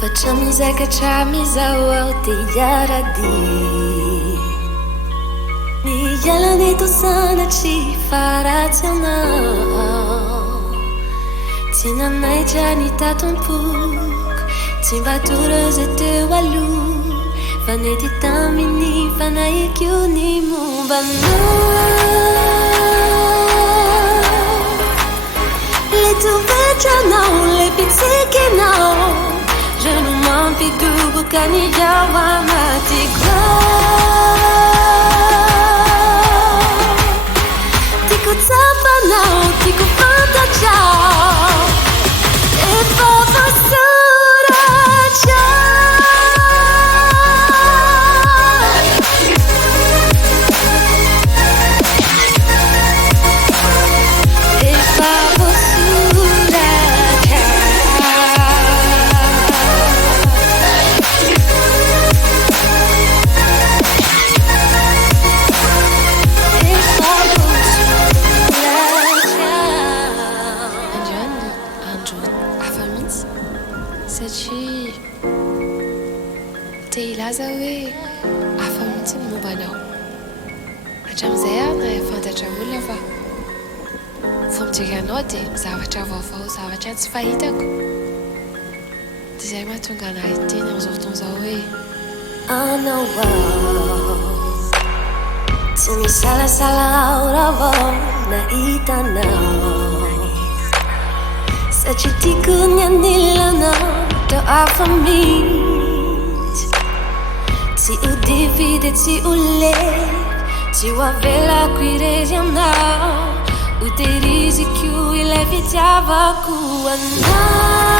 Rehefa mizakatra mizao aho dia iarady Miala eto sanatry fa ratsy anao Tsy nanaitra ny tatom-poko Tsy mba torozy teo aloha Fa nety tamin'ny fanahiko ny mombanao Le tovetranao, le pitsikinao Je ne m'ampidubo qu'à n'y avoir ma Tico tapanao, tico fantacciao Efa Voasoratra Efa satria te ilaza hoe hafa mihitsy ny mombanao hatramin'izay aho na fantatra olona fa vao mijery anao dia zavatra vaovao zavatra tsy fahitako dia izay mahatonga anahy teny amin'izao fotoan'izao hoe anao tsy misalasala aho raha vao nahitanao satria tiako ny anilanao tao hafa mihitsy tsy ho dividy tsy ho ley tsy ho avelako irery anao ho tehiriziko ilay fitiavako anao